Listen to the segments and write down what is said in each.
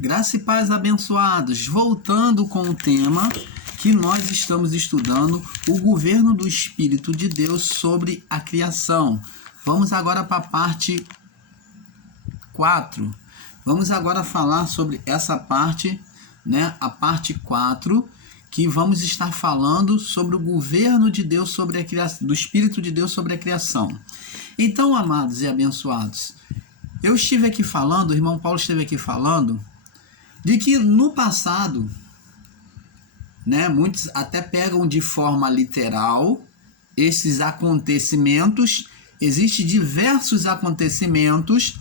Graça e paz, abençoados. Voltando com o tema que nós estamos estudando, o governo do Espírito de Deus sobre a criação. Vamos agora para a parte 4. Vamos agora falar sobre essa parte, a parte 4, que vamos estar falando sobre o governo de Deus sobre a criação, do Espírito de Deus sobre a criação. Então, amados e abençoados, eu estive aqui falando, o irmão Paulo esteve aqui falando, de que no passado, muitos até pegam de forma literal esses acontecimentos. Existem diversos acontecimentos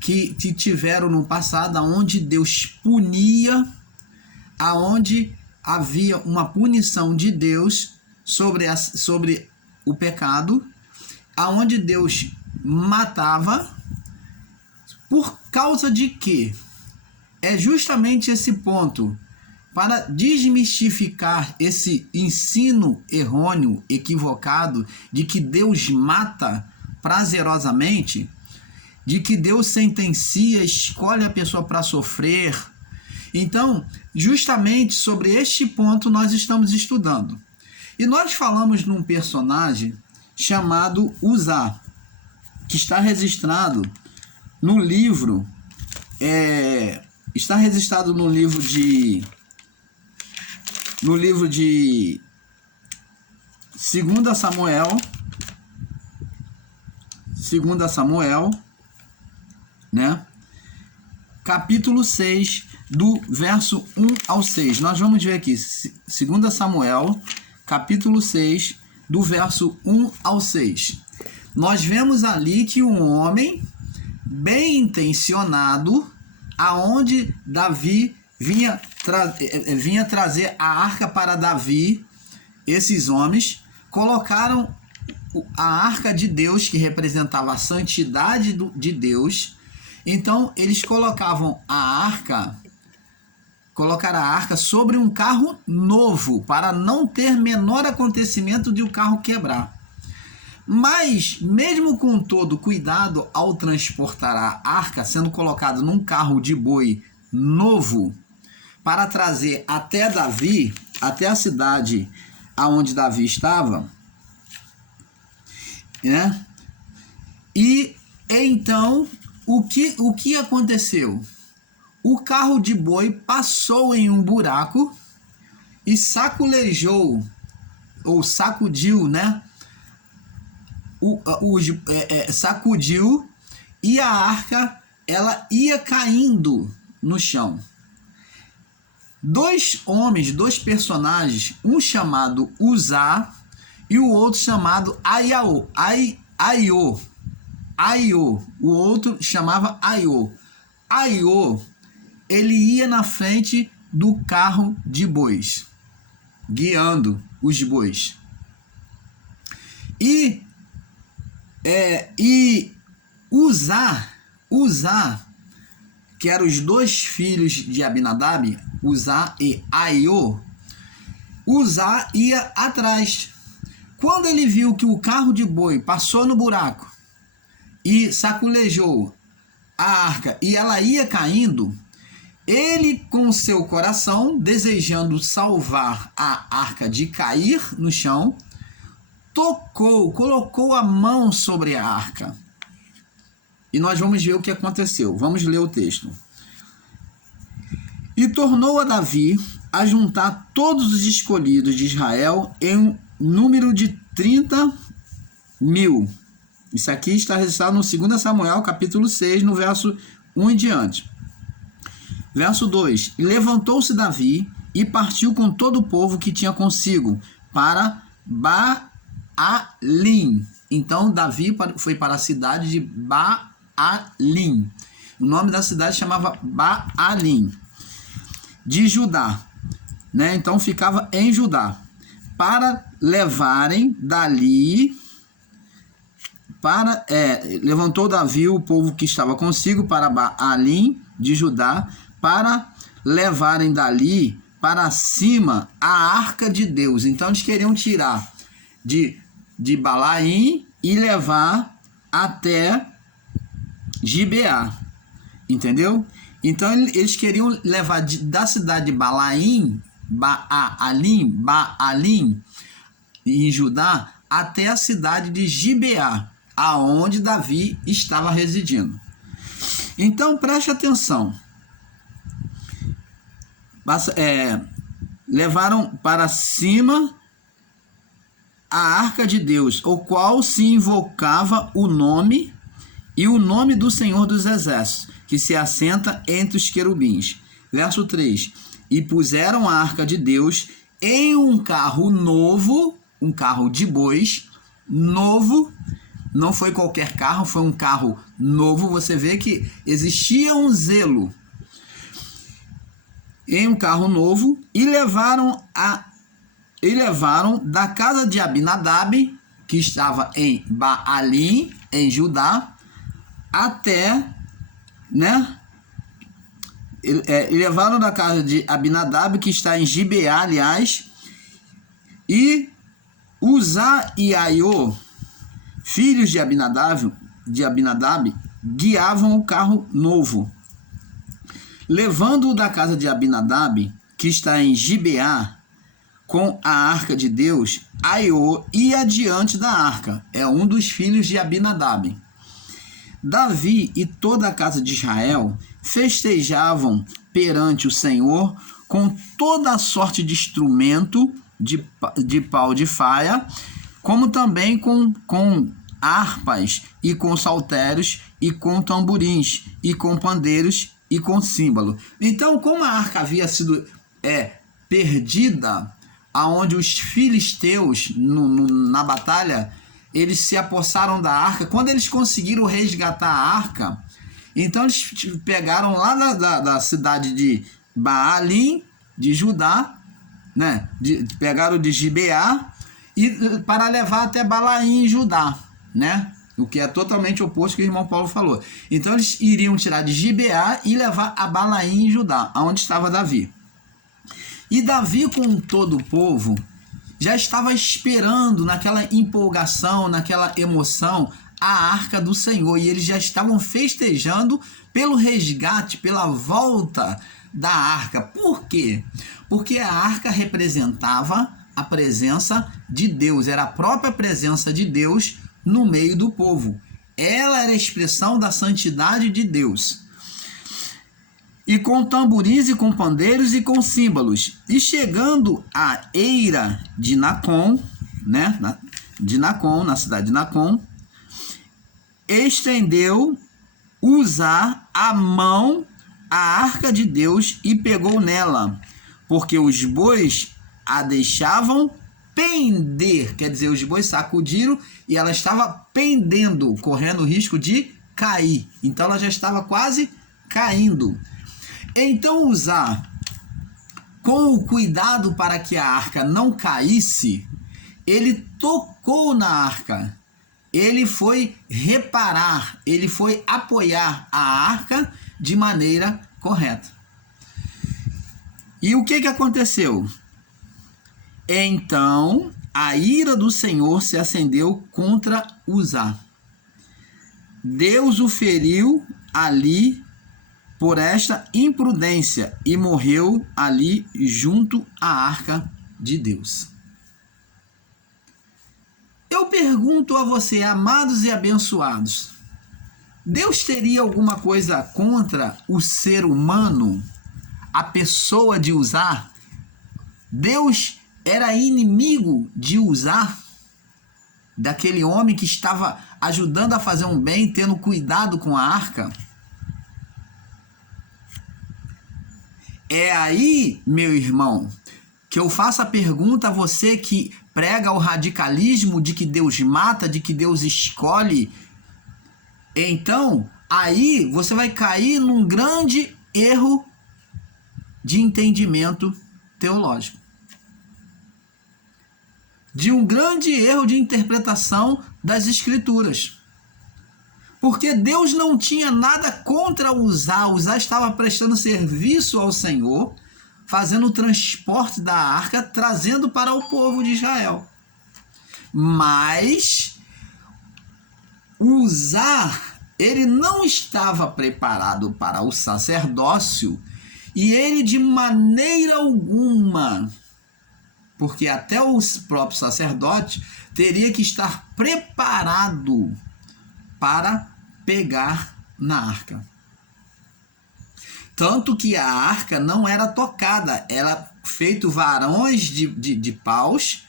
que tiveram no passado, onde Deus punia, aonde havia uma punição de Deus sobre o pecado, aonde Deus matava, por causa de quê? É justamente esse ponto, para desmistificar esse ensino errôneo, equivocado, de que Deus mata prazerosamente, de que Deus sentencia, escolhe a pessoa para sofrer. Então, justamente sobre este ponto nós estamos estudando. E nós falamos num personagem chamado Uzá, que está registrado no livro, está registrado no livro de 2 Samuel, capítulo 6, do verso 1 ao 6. Nós vamos ver aqui, 2 Samuel, capítulo 6, do verso 1 ao 6. Nós vemos ali que um homem bem intencionado, aonde Davi vinha trazer a arca para Davi, esses homens colocaram a arca de Deus, que representava a santidade de Deus. Então eles colocaram a arca sobre um carro novo, para não ter menor acontecimento de o carro quebrar. Mas, mesmo com todo cuidado ao transportar a arca, sendo colocado num carro de boi novo, para trazer até Davi, até a cidade aonde Davi estava, E então, o que aconteceu? O carro de boi passou em um buraco e saculejou, ou sacudiu, sacudiu, e a arca ela ia caindo no chão. Dois personagens, um chamado Uzá e o outro chamado Aiô. O outro chamava Aiô. Aiô, ele ia na frente do carro de bois, guiando os bois. E Uzá, que eram os dois filhos de Abinadab, Uzá e Aiô, Uzá ia atrás. Quando ele viu que o carro de boi passou no buraco e saculejou a arca e ela ia caindo, ele, com seu coração, desejando salvar a arca de cair no chão, colocou a mão sobre a arca. E nós vamos ver o que aconteceu. Vamos ler o texto. E tornou a Davi a juntar todos os escolhidos de Israel em número de 30.000. Isso aqui está registrado no 2 Samuel, capítulo 6, no verso 1 em diante. Verso 2. E levantou-se Davi e partiu com todo o povo que tinha consigo para Baalim. Então Davi foi para a cidade de Baalim. O nome da cidade chamava Baalim, de Judá. Então ficava em Judá. Para levarem dali, levantou Davi o povo que estava consigo para Baalim de Judá, para levarem dali para cima a arca de Deus. Então eles queriam tirar de Balaim e levar até Gibeá. Entendeu? Então eles queriam levar da cidade de Baalim, em Judá, até a cidade de Gibeá, aonde Davi estava residindo. Então preste atenção. Levaram para cima a arca de Deus, o qual se invocava o nome e o nome do Senhor dos Exércitos, que se assenta entre os querubins. Verso 3. E puseram a arca de Deus em um carro novo, um carro de bois, novo, não foi qualquer carro, foi um carro novo. Você vê que existia um zelo em um carro novo, e levaram da casa de Abinadab, que estava em Baalim, em Judá, até, levaram da casa de Abinadab, que está em Gibeá, aliás, e Uzá e Aiô, filhos de Abinadab, guiavam o carro novo. Levando-o da casa de Abinadab, que está em Gibeá, com a arca de Deus, Aiô ia adiante da arca, é um dos filhos de Abinadab. Davi e toda a casa de Israel festejavam perante o Senhor com toda a sorte de instrumento de pau de faia, como também com harpas, e com saltérios, e com tamborins, e com pandeiros, e com símbolo. Então, como a arca havia sido perdida, aonde os filisteus, na batalha, eles se apossaram da arca. Quando eles conseguiram resgatar a arca, então eles pegaram lá da cidade de Baalim, de Judá, pegaram de Gibeá, e para levar até Balaim, em Judá, o que é totalmente oposto ao que o irmão Paulo falou. Então eles iriam tirar de Gibeá e levar a Balaim, em Judá, onde estava Davi. E Davi, com todo o povo, já estava esperando, naquela empolgação, naquela emoção, a arca do Senhor. E eles já estavam festejando pelo resgate, pela volta da arca. Por quê? Porque a arca representava a presença de Deus, era a própria presença de Deus no meio do povo. Ela era a expressão da santidade de Deus. E com tamborins, e com pandeiros, e com símbolos. E chegando à eira de Nacon, na cidade de Nacon, estendeu Uzá a mão à arca de Deus e pegou nela, porque os bois a deixavam pender, quer dizer, os bois sacudiram e ela estava pendendo, correndo o risco de cair. Então ela já estava quase caindo. Então Uzá, com o cuidado para que a arca não caísse, ele tocou na arca, ele foi reparar, ele foi apoiar a arca de maneira correta. E o que aconteceu? Então a ira do Senhor se acendeu contra Uzá. Deus o feriu ali por esta imprudência e morreu ali junto à arca de Deus. Eu pergunto a você, amados e abençoados, Deus teria alguma coisa contra o ser humano, a pessoa de Uzá? Deus era inimigo de Uzá, daquele homem que estava ajudando a fazer um bem, tendo cuidado com a arca? É aí, meu irmão, que eu faço a pergunta a você que prega o radicalismo de que Deus mata, de que Deus escolhe. Então, aí você vai cair num grande erro de entendimento teológico, de um grande erro de interpretação das Escrituras. Porque Deus não tinha nada contra Uzá. Uzá estava prestando serviço ao Senhor, fazendo o transporte da arca, trazendo para o povo de Israel. Mas Uzá ele não estava preparado para o sacerdócio, e ele de maneira alguma, porque até o próprio sacerdote teria que estar preparado para pegar na arca. Tanto que a arca não era tocada, era feito varões de paus,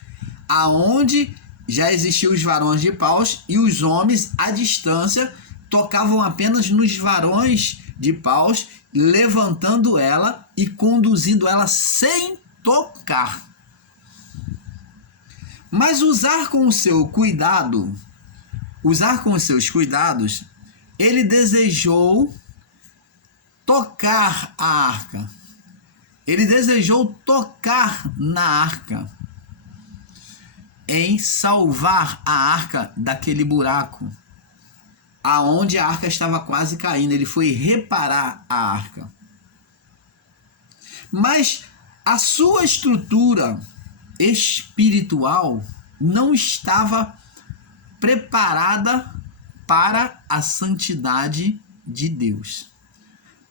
aonde já existiam os varões de paus, e os homens à distância tocavam apenas nos varões de paus, levantando ela e conduzindo ela sem tocar. Mas usar com os seus cuidados, ele desejou tocar a arca. Ele desejou tocar na arca, em salvar a arca daquele buraco, aonde a arca estava quase caindo. Ele foi reparar a arca. Mas a sua estrutura espiritual não estava preparada para a santidade de Deus.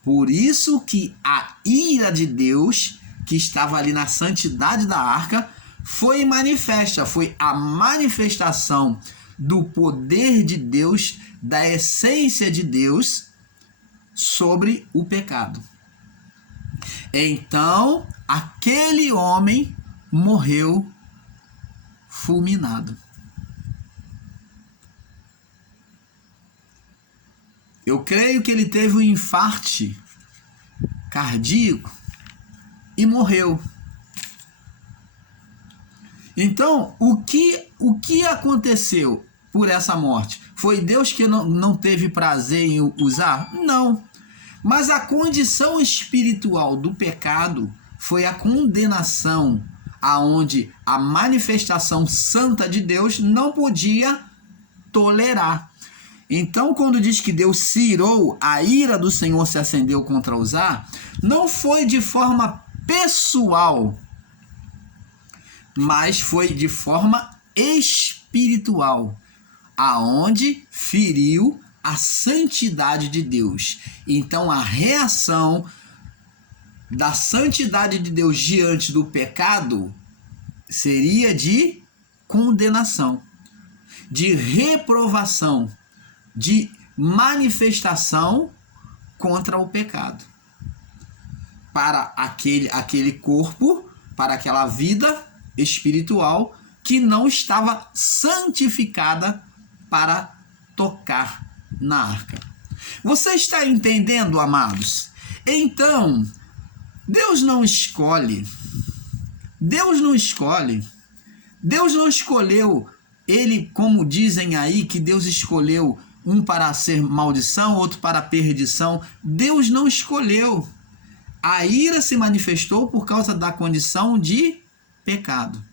Por isso que a ira de Deus, que estava ali na santidade da arca, foi manifesta, foi a manifestação do poder de Deus, da essência de Deus sobre o pecado. Então, aquele homem morreu fulminado. Eu creio que ele teve um infarto cardíaco e morreu. Então, o que aconteceu por essa morte? Foi Deus que não teve prazer em usar? Não. Mas a condição espiritual do pecado foi a condenação, aonde a manifestação santa de Deus não podia tolerar. Então, quando diz que Deus se irou, a ira do Senhor se acendeu contra Uzá, não foi de forma pessoal, mas foi de forma espiritual, aonde feriu a santidade de Deus. Então, a reação da santidade de Deus diante do pecado seria de condenação, de reprovação, de manifestação contra o pecado. Para aquele corpo, para aquela vida espiritual que não estava santificada para tocar na arca. Você está entendendo, amados? Então, Deus não escolhe. Deus não escolheu ele, como dizem aí, que Deus escolheu um para ser maldição, outro para perdição. Deus não escolheu. A ira se manifestou por causa da condição de pecado.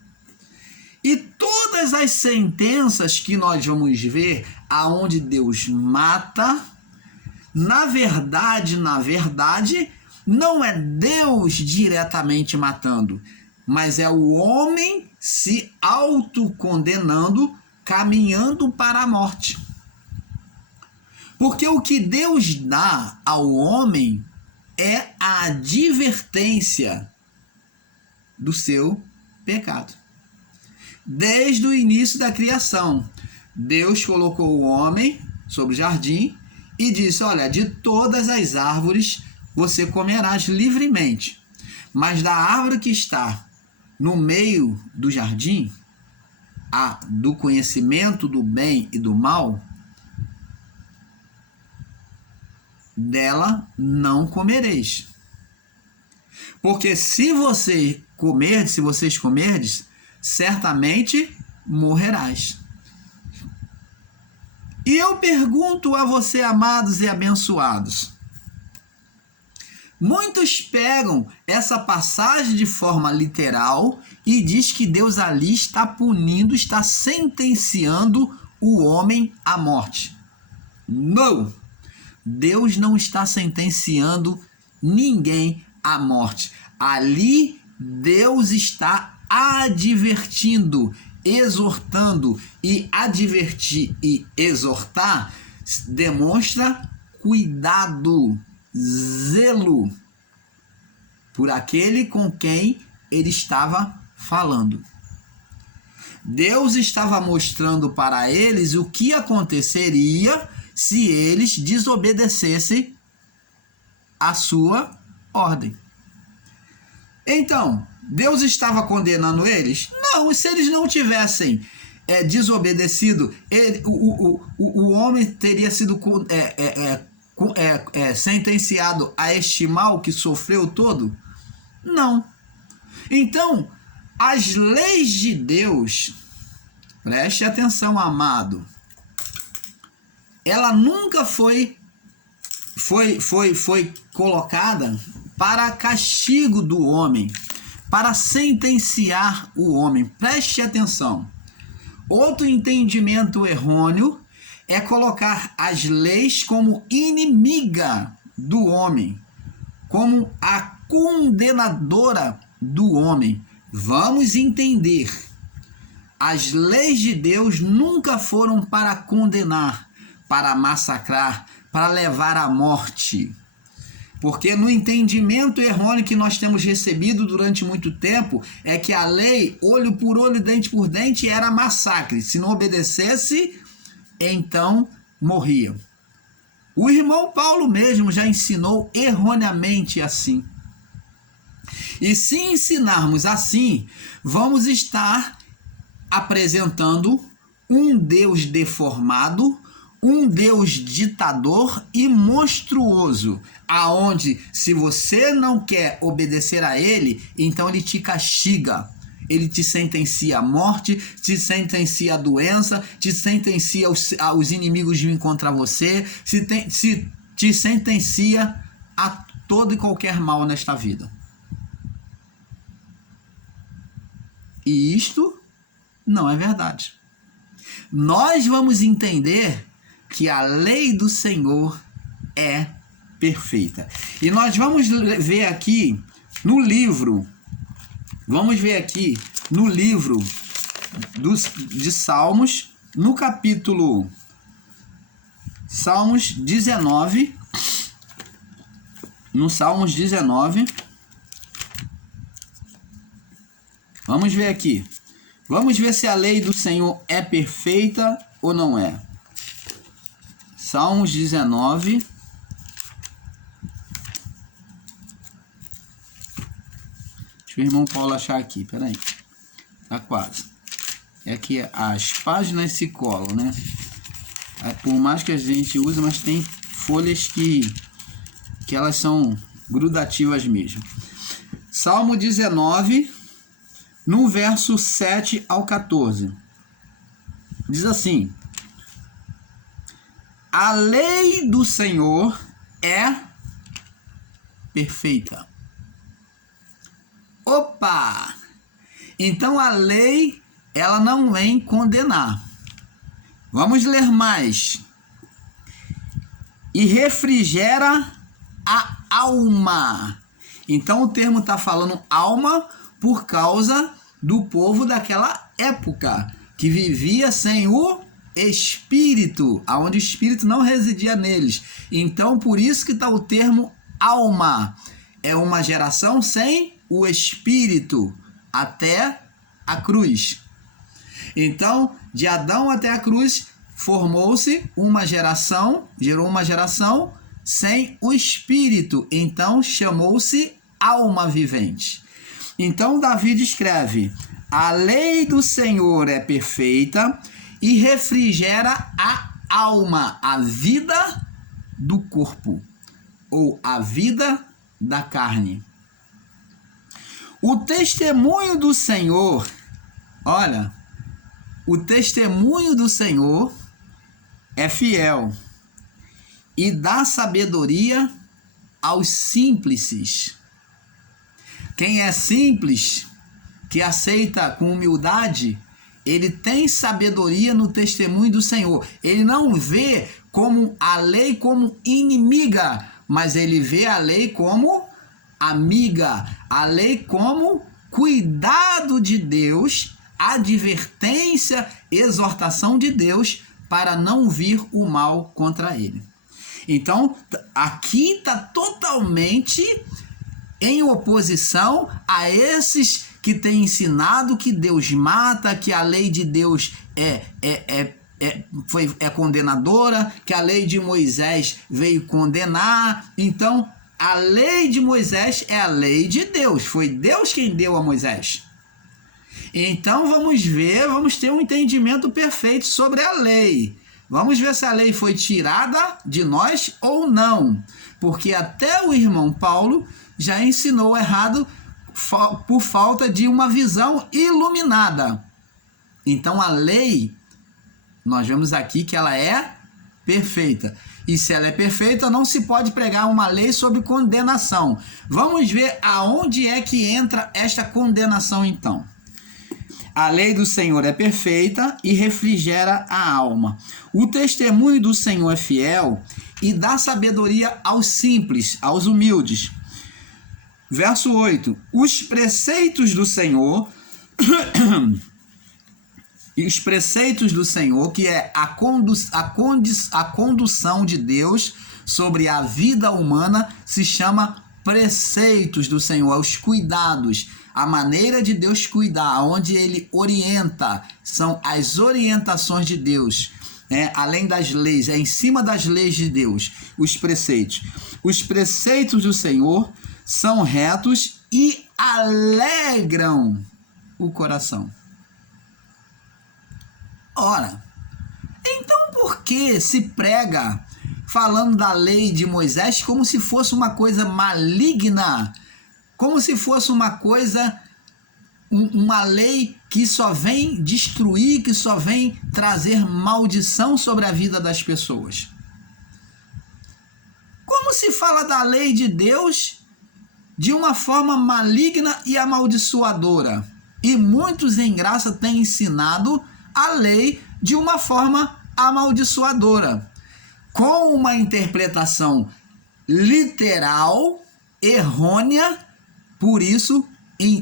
E todas as sentenças que nós vamos ver, aonde Deus mata, na verdade, não é Deus diretamente matando, mas é o homem se autocondenando, caminhando para a morte. Porque o que Deus dá ao homem é a advertência do seu pecado. Desde o início da criação, Deus colocou o homem sobre o jardim e disse: olha, de todas as árvores você comerás livremente, mas da árvore que está no meio do jardim, a do conhecimento do bem e do mal, dela não comereis. Porque se vocês comerdes, certamente morrerás. E eu pergunto a você, amados e abençoados, muitos pegam essa passagem de forma literal e diz que Deus ali está punindo, está sentenciando o homem à morte. Não! Deus não está sentenciando ninguém à morte. Ali Deus está advertindo, exortando, e advertir e exortar demonstra cuidado, zelo por aquele com quem ele estava falando. Deus estava mostrando para eles o que aconteceria se eles desobedecessem a sua ordem. Então, Deus estava condenando eles? Não, se eles não tivessem desobedecido, o homem teria sido sentenciado a este mal que sofreu todo? Não. Então, as leis de Deus, preste atenção, amado, ela nunca foi colocada para castigo do homem, para sentenciar o homem. Preste atenção. Outro entendimento errôneo é colocar as leis como inimiga do homem, como a condenadora do homem. Vamos entender. As leis de Deus nunca foram para condenar, para massacrar, para levar à morte. Porque no entendimento errôneo que nós temos recebido durante muito tempo, é que a lei, olho por olho, dente por dente, era massacre. Se não obedecesse, então morria. O irmão Paulo mesmo já ensinou erroneamente assim. E se ensinarmos assim, vamos estar apresentando um Deus deformado, um Deus ditador e monstruoso, aonde se você não quer obedecer a ele, então ele te castiga, ele te sentencia à morte, te sentencia à doença, te sentencia aos inimigos de vir contra você, te sentencia a todo e qualquer mal nesta vida. E isto não é verdade. Nós vamos entender que a lei do Senhor é perfeita. E nós vamos ver aqui no livro, de Salmos, no capítulo Salmos 19, no Salmos 19, vamos ver aqui. Vamos ver se a lei do Senhor é perfeita ou não é. Salmos 19. Deixa o irmão Paulo achar aqui, peraí. Tá quase. É que as páginas se colam, né? Por mais que a gente use, mas tem folhas que elas são grudativas mesmo. Salmo 19, no verso 7 ao 14. Diz assim: a lei do Senhor é perfeita. Opa! Então a lei, ela não vem condenar. Vamos ler mais. E refrigera a alma. Então o termo está falando alma por causa do povo daquela época, que vivia sem o Espírito, aonde o Espírito não residia neles. Então por isso que está o termo alma. É uma geração sem o Espírito até a cruz. Então, de Adão até a cruz, formou-se uma geração, gerou uma geração sem o Espírito. Então, chamou-se alma vivente. Então, Davi escreve: a lei do Senhor é perfeita e refrigera a alma, a vida do corpo, ou a vida da carne. O testemunho do Senhor, olha, o testemunho do Senhor é fiel e dá sabedoria aos simples. Quem é simples, que aceita com humildade, ele tem sabedoria no testemunho do Senhor. Ele não vê como a lei como inimiga, mas ele vê a lei como amiga, a lei como cuidado de Deus, advertência, exortação de Deus para não vir o mal contra ele. Então, aqui está totalmente em oposição a esses que têm ensinado que Deus mata, que a lei de Deus é condenadora, que a lei de Moisés veio condenar. Então, a lei de Moisés é a lei de Deus. Foi Deus quem deu a Moisés. Então, vamos ter um entendimento perfeito sobre a lei. Vamos ver se a lei foi tirada de nós ou não. Porque até o irmão Paulo já ensinou errado por falta de uma visão iluminada. Então, a lei, nós vemos aqui que ela é perfeita. E se ela é perfeita, não se pode pregar uma lei sobre condenação. Vamos ver aonde é que entra esta condenação, então. A lei do Senhor é perfeita e refrigera a alma. O testemunho do Senhor é fiel e dá sabedoria aos simples, aos humildes. Verso 8. Os preceitos do Senhor... E os preceitos do Senhor, que é a condução de Deus sobre a vida humana, se chama preceitos do Senhor, os cuidados, a maneira de Deus cuidar, onde Ele orienta, são as orientações de Deus, além das leis, em cima das leis de Deus, os preceitos. Os preceitos do Senhor são retos e alegram o coração. Ora, então por que se prega falando da lei de Moisés como se fosse uma coisa maligna? Como se fosse uma coisa, uma lei que só vem destruir, que só vem trazer maldição sobre a vida das pessoas? Como se fala da lei de Deus de uma forma maligna e amaldiçoadora? E muitos em graça têm ensinado a lei de uma forma amaldiçoadora, com uma interpretação literal, errônea, por isso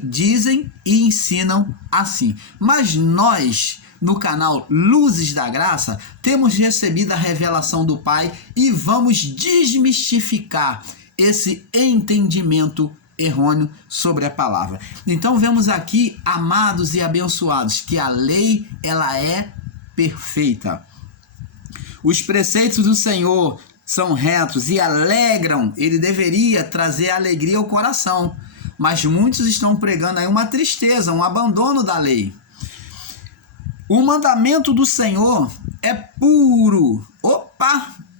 dizem e ensinam assim. Mas nós, no canal Luzes da Graça, temos recebido a revelação do Pai e vamos desmistificar esse entendimento errôneo sobre a palavra. Então vemos aqui, amados e abençoados, que a lei ela é perfeita. Os preceitos do Senhor são retos e alegram. Ele deveria trazer alegria ao coração, mas muitos estão pregando aí uma tristeza, um abandono da lei. O mandamento do Senhor é puro.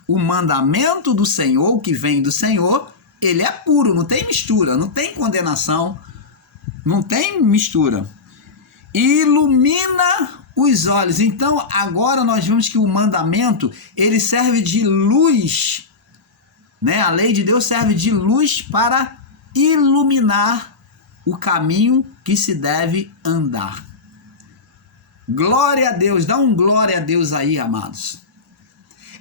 O mandamento do Senhor, que vem do Senhor, ele é puro, não tem mistura, não tem condenação, não tem mistura. Ilumina os olhos. Então, agora nós vemos que o mandamento, ele serve de luz, A lei de Deus serve de luz para iluminar o caminho que se deve andar. Glória a Deus, dá um glória a Deus aí, amados.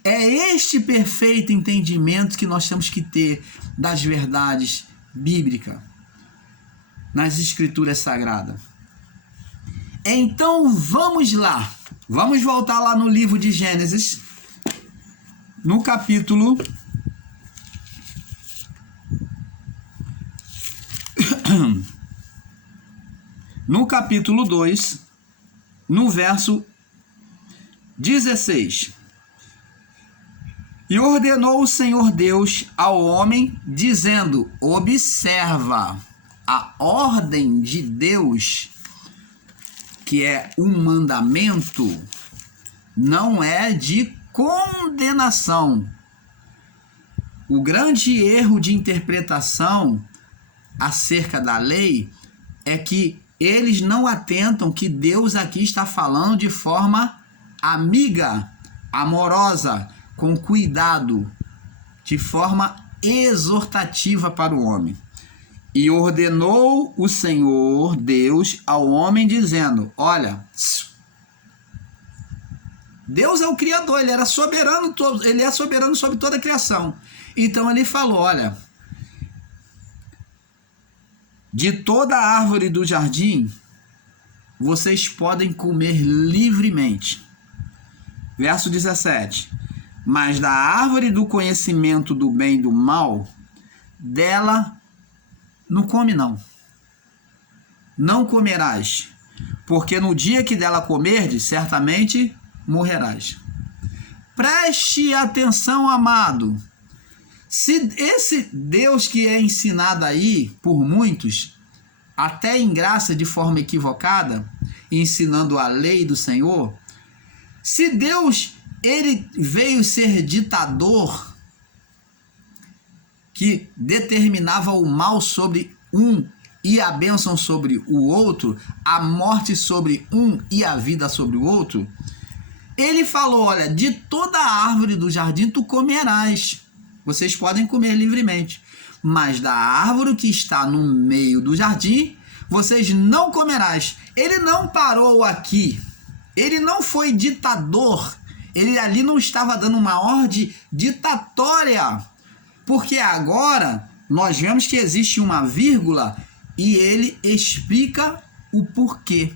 É este perfeito entendimento que nós temos que ter das verdades bíblicas nas Escrituras Sagradas. Então vamos lá, vamos voltar lá no livro de Gênesis, no capítulo 2, no verso 16. E ordenou o Senhor Deus ao homem, dizendo: observa, a ordem de Deus, que é um mandamento, não é de condenação. O grande erro de interpretação acerca da lei é que eles não atentam que Deus aqui está falando de forma amiga, amorosa, com cuidado, de forma exortativa para o homem. E ordenou o Senhor Deus ao homem, dizendo: olha, Deus é o Criador, ele é soberano sobre toda a criação. Então ele falou: olha, de toda a árvore do jardim vocês podem comer livremente, Verso 17. Mas da árvore do conhecimento do bem e do mal, dela não come não. Não comerás, porque no dia que dela comerdes, certamente morrerás. Preste atenção, amado. Se esse Deus que é ensinado aí por muitos, até em graça de forma equivocada, ensinando a lei do Senhor, se Deus ele veio ser ditador que determinava o mal sobre um e a bênção sobre o outro, a morte sobre um e a vida sobre o outro, ele falou, olha, de toda a árvore do jardim tu comerás. Vocês podem comer livremente. Mas da árvore que está no meio do jardim, vocês não comerás. Ele não parou aqui. Ele não foi ditador. Ele ali não estava dando uma ordem ditatória. Porque agora nós vemos que existe uma vírgula e ele explica o porquê.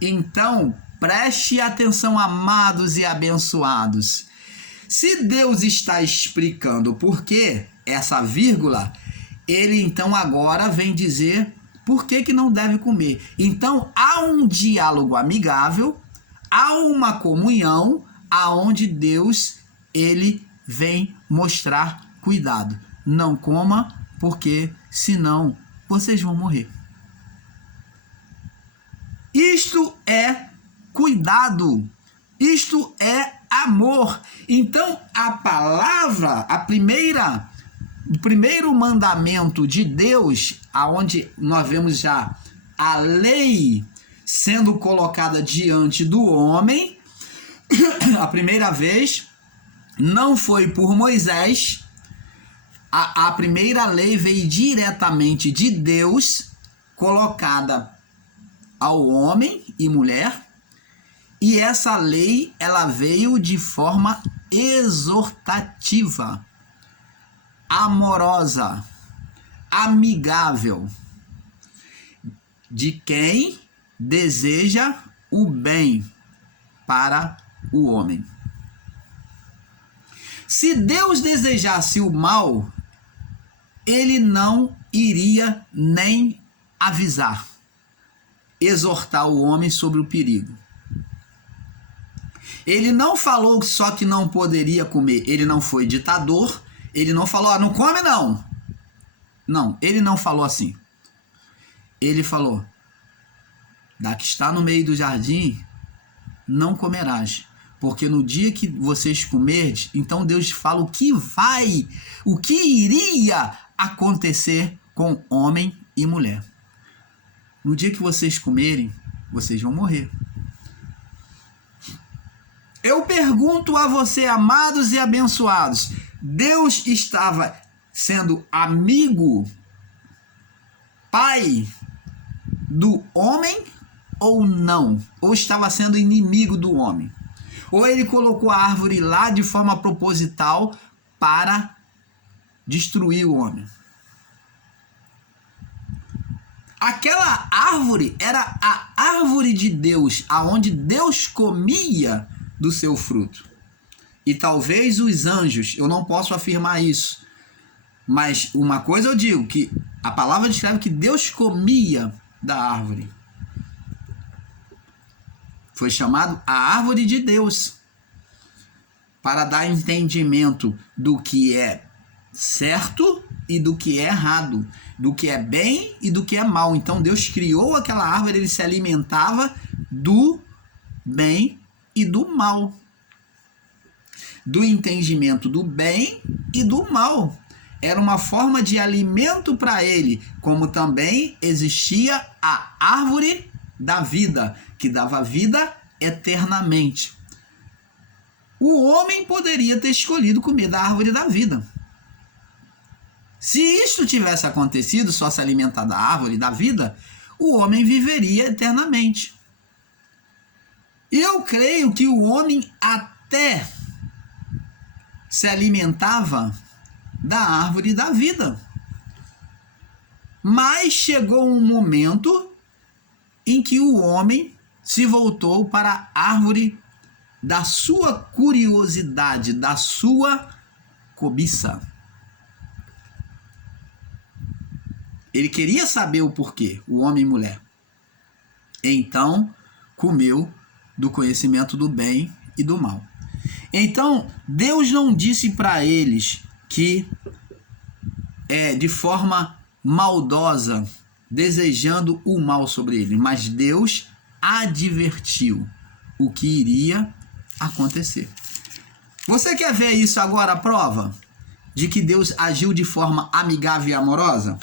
Então, preste atenção, amados e abençoados. Se Deus está explicando o porquê, essa vírgula, ele então agora vem dizer por que não deve comer. Então, há um diálogo amigável, há uma comunhão, aonde Deus, ele vem mostrar cuidado. Não coma, porque senão vocês vão morrer. Isto é cuidado. Isto é amor. Então, a palavra, o primeiro mandamento de Deus, aonde nós vemos já a lei sendo colocada diante do homem, a primeira vez, não foi por Moisés. A primeira lei veio diretamente de Deus, colocada ao homem e mulher, e essa lei ela veio de forma exortativa, amorosa, amigável, de quem deseja o bem para o homem. Se Deus desejasse o mal, ele não iria nem avisar, exortar o homem sobre o perigo. Ele não falou só que não poderia comer, ele não foi ditador, ele não falou, não come não. Não, ele não falou assim. Ele falou, da que está no meio do jardim, não comerás. Porque no dia que vocês comerdes, então Deus fala o que iria acontecer com homem e mulher. No dia que vocês comerem, vocês vão morrer. Eu pergunto a você, amados e abençoados, Deus estava sendo amigo, pai do homem ou não? Ou estava sendo inimigo do homem? Ou ele colocou a árvore lá de forma proposital para destruir o homem? Aquela árvore era a árvore de Deus, aonde Deus comia do seu fruto. E talvez os anjos, eu não posso afirmar isso, mas uma coisa eu digo, que a palavra descreve que Deus comia da árvore. Foi chamado a árvore de Deus, para dar entendimento do que é certo e do que é errado, do que é bem e do que é mal. Então Deus criou aquela árvore, ele se alimentava do bem e do mal, do entendimento do bem e do mal. Era uma forma de alimento para ele, como também existia a árvore da vida, que dava vida eternamente. O homem poderia ter escolhido comer da árvore da vida. Se isto tivesse acontecido, só se alimentar da árvore da vida, o homem viveria eternamente. Eu creio que o homem até se alimentava da árvore da vida. Mas chegou um momento em que o homem se voltou para a árvore da sua curiosidade, da sua cobiça. Ele queria saber o porquê, o homem e mulher. Então, comeu do conhecimento do bem e do mal. Então, Deus não disse para eles que de forma maldosa, desejando o mal sobre eles, mas Deus advertiu o que iria acontecer. Você quer ver isso agora, a prova de que Deus agiu de forma amigável e amorosa?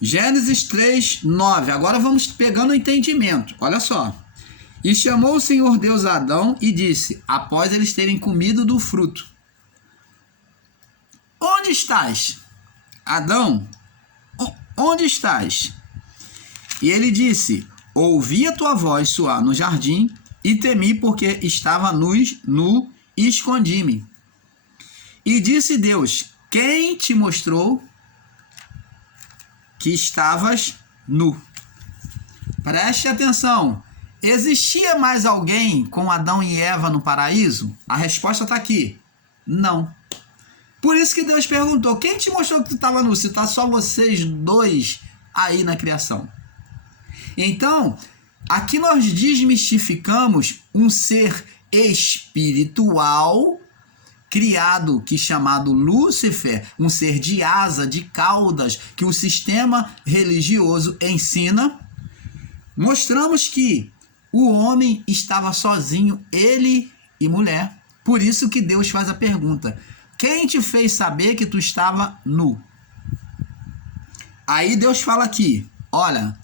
Gênesis 3, 9. Agora vamos pegando o entendimento. Olha só. E chamou o Senhor Deus a Adão e disse, após eles terem comido do fruto: onde estás? Adão, onde estás? E ele disse, ouvi a tua voz soar no jardim e temi porque estava nu e escondi-me. E disse Deus, quem te mostrou que estavas nu? Preste atenção. Existia mais alguém com Adão e Eva no paraíso? A resposta está aqui. Não. Por isso que Deus perguntou, quem te mostrou que tu estava nu? Se está só vocês dois aí na criação. Então, aqui nós desmistificamos um ser espiritual criado, chamado Lúcifer, um ser de asa, de caudas, que o sistema religioso ensina. Mostramos que o homem estava sozinho, ele e mulher. Por isso que Deus faz a pergunta, quem te fez saber que tu estava nu? Aí Deus fala aqui, olha,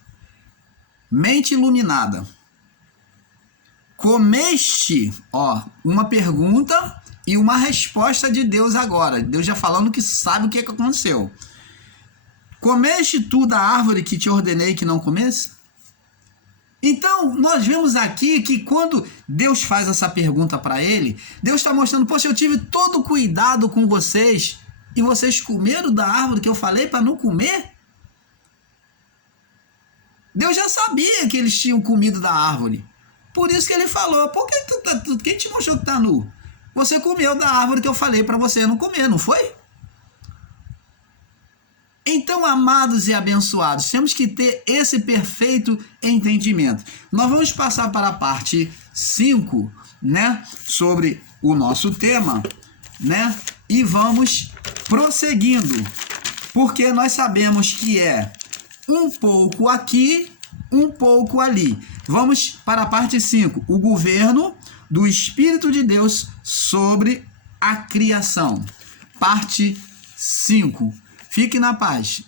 mente iluminada, comeste, uma pergunta e uma resposta de Deus agora. Deus já falando que sabe o que aconteceu. Comeste tu da árvore que te ordenei que não comesse? Então, nós vemos aqui que quando Deus faz essa pergunta para ele, Deus está mostrando, poxa, eu tive todo cuidado com vocês e vocês comeram da árvore que eu falei para não comer? Deus já sabia que eles tinham comido da árvore. Por isso que ele falou, por que quem te mostrou que está nu? Você comeu da árvore que eu falei para você não comer, não foi? Então, amados e abençoados, temos que ter esse perfeito entendimento. Nós vamos passar para a parte 5, né, sobre o nosso tema, né, e vamos prosseguindo, porque nós sabemos que é um pouco aqui, um pouco ali. Vamos para a parte 5, o governo do Espírito de Deus sobre a criação. Parte 5. Fique na paz.